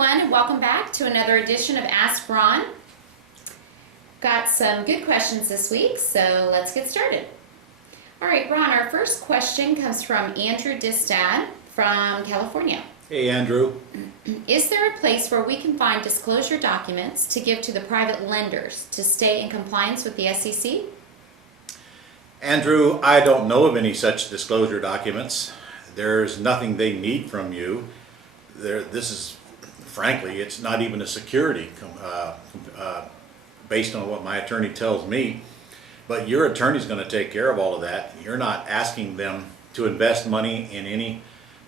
everyone, and welcome back to another edition of Ask Ron. Got some good questions this week, so let's get started. All right, Ron, our first question comes from Andrew Distad from California. Hey, Andrew. Is there a place where we can find disclosure documents to give to the private lenders to stay in compliance with the SEC? Andrew, I don't know of any such disclosure documents. There's nothing they need from you. This is, frankly, it's not even a security based on what my attorney tells me. But your attorney's going to take care of all of that. You're not asking them to invest money in any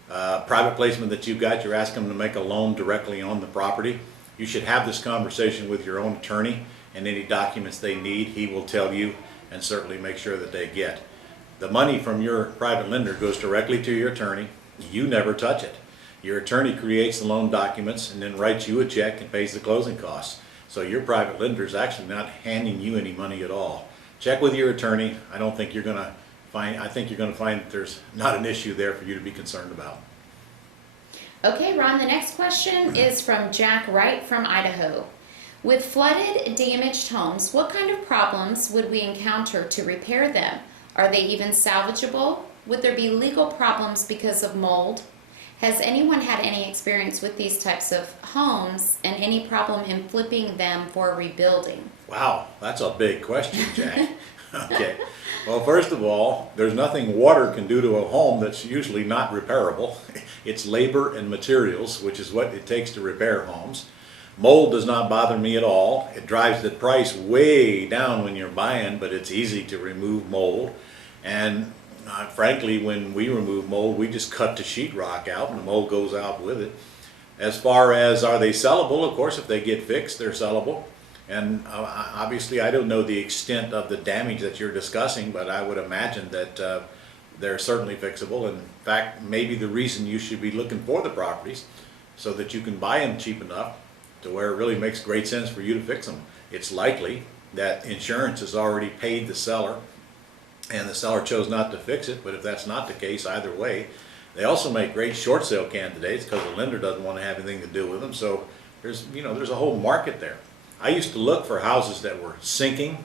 private placement that you've got. You're asking them to make a loan directly on the property. You should have this conversation with your own attorney, and any documents they need, he will tell you and certainly make sure that they get. The money from your private lender goes directly to your attorney. You never touch it. Your attorney creates the loan documents and then writes you a check and pays the closing costs. So your private lender is actually not handing you any money at all. Check with your attorney. I think you're going to find that there's not an issue there for you to be concerned about. Okay, Ron, the next question is from Jack Wright from Idaho. With flooded, damaged homes, what kind of problems would we encounter to repair them? Are they even salvageable? Would there be legal problems because of mold? Has anyone had any experience with these types of homes and any problem in flipping them for rebuilding? Wow, that's a big question, Jack. Okay. Well, first of all, there's nothing water can do to a home that's usually not repairable. It's labor and materials, which is what it takes to repair homes. Mold does not bother me at all. It drives the price way down when you're buying, but it's easy to remove mold. And frankly, when we remove mold, we just cut the sheetrock out and the mold goes out with it. As far as are they sellable, of course, if they get fixed, they're sellable. And obviously, I don't know the extent of the damage that you're discussing, but I would imagine that they're certainly fixable. In fact, maybe the reason you should be looking for the properties so that you can buy them cheap enough to where it really makes great sense for you to fix them. It's likely that insurance has already paid the seller and the seller chose not to fix it, but if that's not the case, either way, they also make great short sale candidates because the lender doesn't want to have anything to do with them. So there's a whole market there. I used to look for houses that were sinking.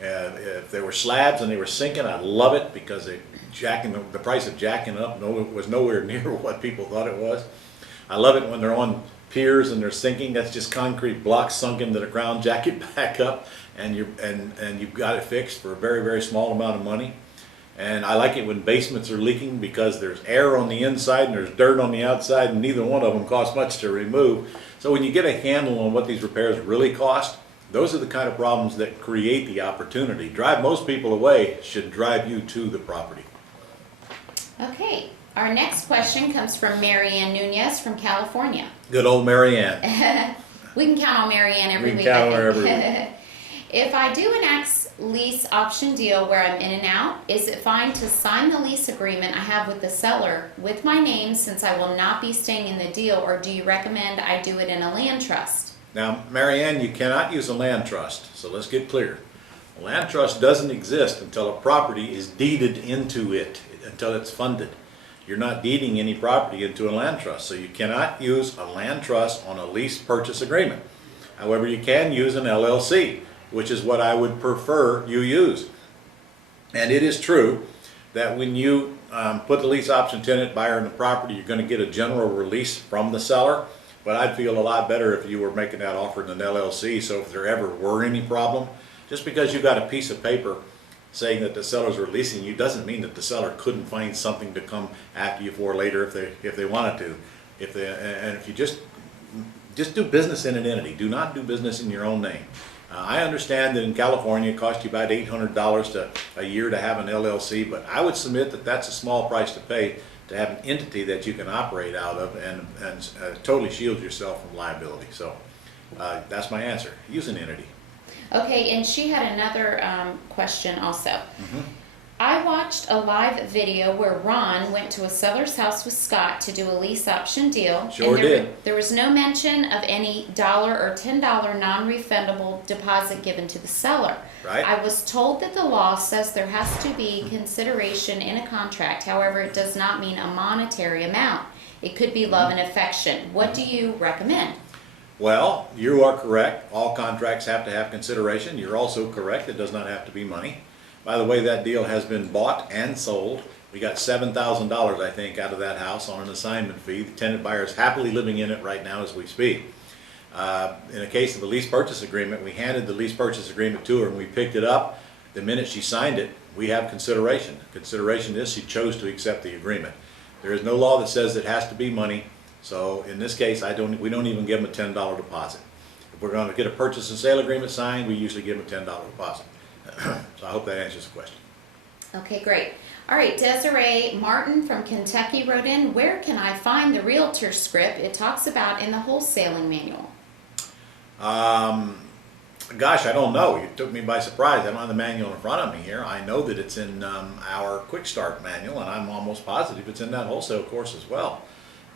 If they were slabs and they were sinking, I love it because the price of jacking up was nowhere near what people thought it was. I love it when they're on piers and they're sinking. That's just concrete blocks sunk into the ground. Jack it back up, and you've got it fixed for a very, very small amount of money. And I like it when basements are leaking because there's air on the inside and there's dirt on the outside, and neither one of them costs much to remove. So when you get a handle on what these repairs really cost, those are the kind of problems that create the opportunity. Drive most people away should drive you to the property. Okay, our next question comes from Marianne Nunez from California. Good old Marianne. We can count on Marianne every week. We can count on her every week. If I do an lease option deal where I'm in and out, is it fine to sign the lease agreement I have with the seller with my name since I will not be staying in the deal, or do you recommend I do it in a land trust? Now, Marianne, you cannot use a land trust, so let's get clear. A land trust doesn't exist until a property is deeded into it, until it's funded. You're not deeding any property into a land trust, so you cannot use a land trust on a lease purchase agreement. However, you can use an LLC, which is what I would prefer you use. And it is true that when you put the lease option tenant buyer in the property, you're going to get a general release from the seller, but I'd feel a lot better if you were making that offer in an LLC, so if there ever were any problem, just because you got a piece of paper saying that the seller's releasing you doesn't mean that the seller couldn't find something to come after you for later if they wanted to. And if you just do business in an entity, do not do business in your own name. I understand that in California it costs you about $800 a year to have an LLC, but I would submit that that's a small price to pay to have an entity that you can operate out of and totally shield yourself from liability. So that's my answer. Use an entity. Okay, and she had another question also. Mm-hmm. I watched a live video where Ron went to a seller's house with Scott to do a lease option deal. Sure and did. There was no mention of any $1 or $10 non-refundable deposit given to the seller. Right. I was told that the law says there has to be consideration in a contract. However, it does not mean a monetary amount. It could be love and affection. What do you recommend? Well, you are correct. All contracts have to have consideration. You're also correct. It does not have to be money. By the way, that deal has been bought and sold. We got $7,000, I think, out of that house on an assignment fee. The tenant buyer is happily living in it right now as we speak. In a case of a lease purchase agreement, we handed the lease purchase agreement to her and we picked it up. The minute she signed it, we have consideration. Consideration is she chose to accept the agreement. There is no law that says it has to be money. So in this case, we don't even give them a $10 deposit. If we're going to get a purchase and sale agreement signed, we usually give them a $10 deposit. So I hope that answers the question. Okay, great. All right, Desiree Martin from Kentucky wrote in, where can I find the realtor script it talks about in the wholesaling manual? Gosh, I don't know. You took me by surprise. I don't have the manual in front of me here. I know that it's in our Quick Start manual, and I'm almost positive it's in that wholesale course as well.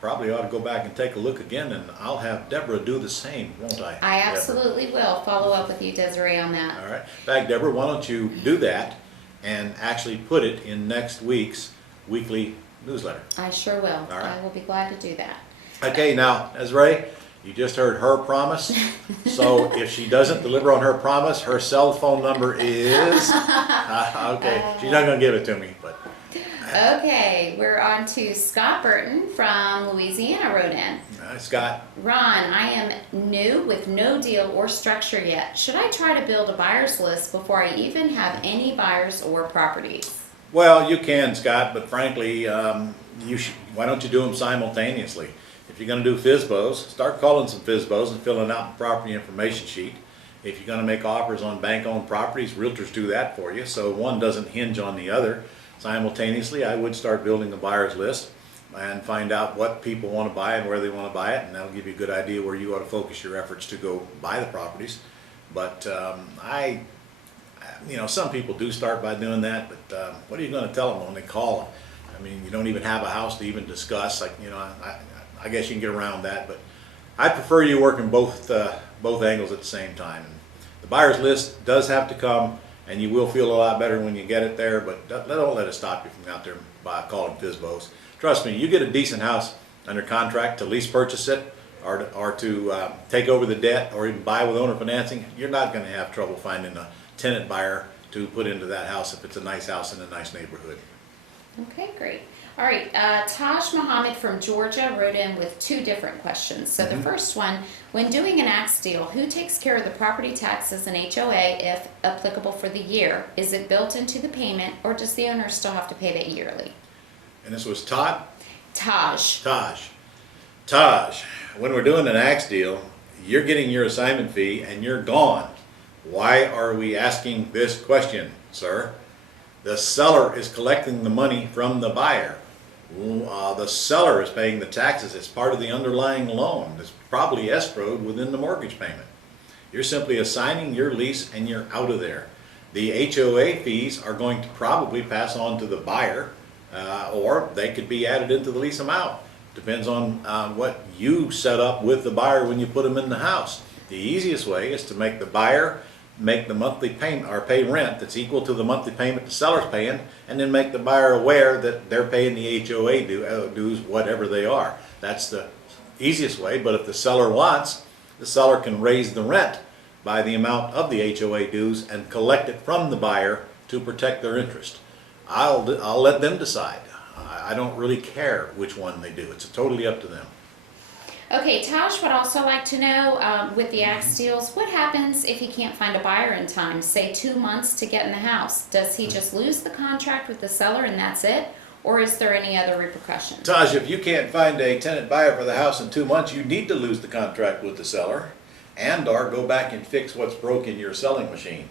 Probably ought to go back and take a look again, and I'll have Deborah do the same, won't I? I absolutely will follow up with you, Desiree, on that. All right. In fact, Deborah, why don't you do that and actually put it in next week's weekly newsletter? I sure will. All right. I will be glad to do that. Okay, now, Desiree, you just heard her promise. So if she doesn't deliver on her promise, her cell phone number is... okay, she's not going to give it to me, but... Okay, we're on to Scott Burton from Louisiana wrote in. Scott. Ron, I am new with no deal or structure yet. Should I try to build a buyer's list before I even have any buyers or properties? Well, you can, Scott, but frankly, why don't you do them simultaneously? If you're going to do FSBOs, start calling some FSBOs and filling out the property information sheet. If you're going to make offers on bank-owned properties, realtors do that for you, so one doesn't hinge on the other. Simultaneously, I would start building a buyer's list and find out what people want to buy and where they want to buy it, and that'll give you a good idea where you ought to focus your efforts to go buy the properties. But some people do start by doing that, but what are you going to tell them when they call? I mean, you don't even have a house to even discuss. I guess you can get around that, but I prefer you working both angles at the same time. And the buyer's list does have to come, and you will feel a lot better when you get it there, but don't let it stop you from out there by calling FSBOs. Trust me, you get a decent house under contract to lease purchase it or to take over the debt or even buy with owner financing, you're not going to have trouble finding a tenant buyer to put into that house if it's a nice house in a nice neighborhood. Okay, great. All right, Taj Muhammad from Georgia wrote in with two different questions. So the first one, when doing an axe deal, who takes care of the property taxes and HOA if applicable for the year? Is it built into the payment or does the owner still have to pay that yearly? And this was Todd? Taj. Taj, when we're doing an axe deal, you're getting your assignment fee and you're gone. Why are we asking this question, sir? The seller is collecting the money from the buyer. The seller is paying the taxes. It's part of the underlying loan. It's probably escrowed within the mortgage payment. You're simply assigning your lease and you're out of there. The HOA fees are going to probably pass on to the buyer, or they could be added into the lease amount. Depends on what you set up with the buyer when you put them in the house. The easiest way is to make the buyer make the monthly payment or pay rent that's equal to the monthly payment the seller's paying, and then make the buyer aware that they're paying the HOA dues, whatever they are. That's the easiest way, but if the seller wants, the seller can raise the rent by the amount of the HOA dues and collect it from the buyer to protect their interest. I'll let them decide. I don't really care which one they do. It's totally up to them. Okay, Taj would also like to know, with the axe deals, what happens if he can't find a buyer in time, say 2 months to get in the house? Does he just lose the contract with the seller and that's it? Or is there any other repercussion? Taj, if you can't find a tenant buyer for the house in 2 months, you need to lose the contract with the seller and or go back and fix what's broke in your selling machine.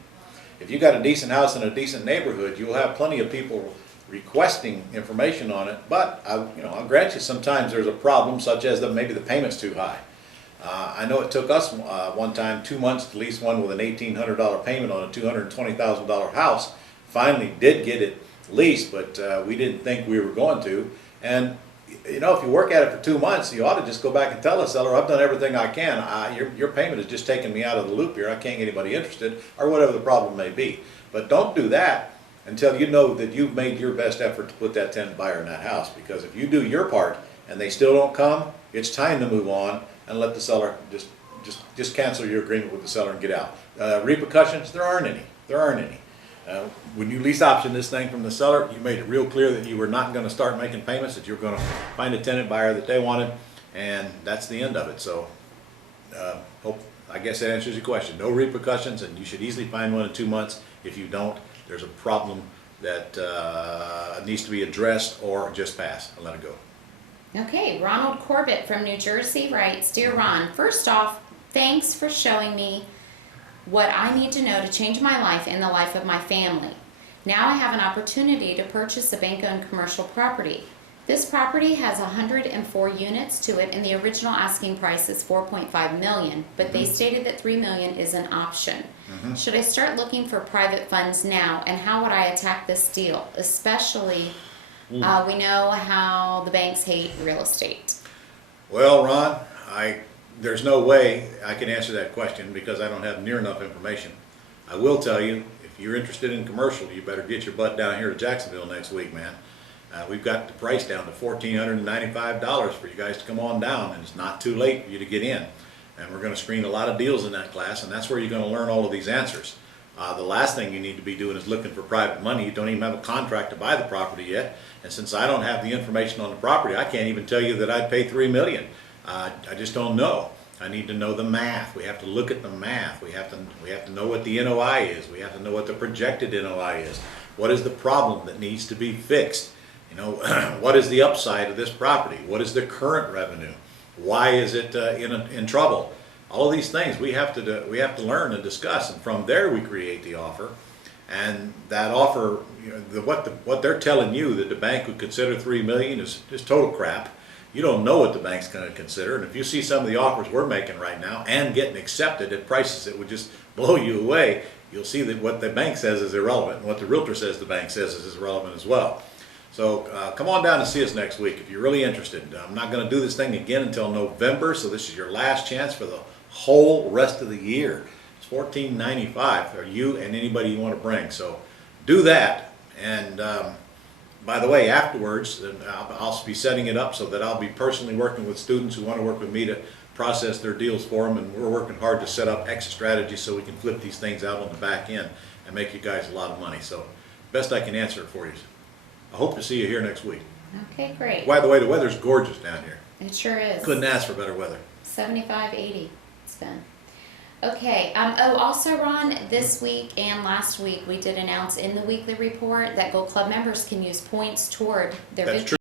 If you got a decent house in a decent neighborhood, you'll have plenty of people requesting information on it, but I'll grant you sometimes there's a problem such as that maybe the payment's too high. I know it took us one time 2 months to lease one with an $1,800 payment on a $220,000 house. Finally did get it leased, but we didn't think we were going to. And if you work at it for 2 months, you ought to just go back and tell the seller, I've done everything I can. Your payment has just taken me out of the loop here. I can't get anybody interested, or whatever the problem may be. But don't do that until you know that you've made your best effort to put that tenant buyer in that house. Because if you do your part and they still don't come, it's time to move on and let the seller just cancel your agreement with the seller and get out. Repercussions, there aren't any. There aren't any. When you lease option this thing from the seller, you made it real clear that you were not going to start making payments, that you were going to find a tenant buyer that they wanted, and that's the end of it. So I guess that answers your question. No repercussions, and you should easily find one in 2 months. If you don't, there's a problem that needs to be addressed, or just pass and let it go. Okay, Ronald Corbett from New Jersey writes, Dear Ron, first off, thanks for showing me what I need to know to change my life and the life of my family. Now I have an opportunity to purchase a bank-owned commercial property. This property has 104 units to it, and the original asking price is $4.5 million, but they stated that $3 million is an option. Should I start looking for private funds now, and how would I attack this deal? Especially, we know how the banks hate real estate. Well, Ron, there's no way I can answer that question because I don't have near enough information. I will tell you, if you're interested in commercial, you better get your butt down here to Jacksonville next week, man. We've got the price down to $1,495 for you guys to come on down, and it's not too late for you to get in. And we're going to screen a lot of deals in that class, and that's where you're going to learn all of these answers. The last thing you need to be doing is looking for private money. You don't even have a contract to buy the property yet, and since I don't have the information on the property, I can't even tell you that I'd pay $3 million. I just don't know. I need to know the math. We have to look at the math. We have to know what the NOI is. We have to know what the projected NOI is. What is the problem that needs to be fixed? You know, what is the upside of this property? What is the current revenue? Why is it in trouble? All of these things we have to learn and discuss, and from there we create the offer. And that offer, you know, what they're telling you that the bank would consider $3 million is just total crap. You don't know what the bank's going to consider, and if you see some of the offers we're making right now and getting accepted at prices that would just blow you away, you'll see that what the bank says is irrelevant, and what the realtor says the bank says is irrelevant as well. So come on down and see us next week if you're really interested. I'm not going to do this thing again until November, so this is your last chance for the whole rest of the year. It's $14.95 for you and anybody you want to bring. So do that. And by the way, afterwards, I'll be setting it up so that I'll be personally working with students who want to work with me to process their deals for them. And we're working hard to set up exit strategies so we can flip these things out on the back end and make you guys a lot of money. So best I can answer it for you. I hope to see you here next week. Okay, great. By the way, the weather's gorgeous down here. It sure is. Couldn't ask for better weather. 75, 80. It's been. Okay. Also, Ron, this week and last week we did announce in the weekly report that Gold Club members can use points toward their That's true.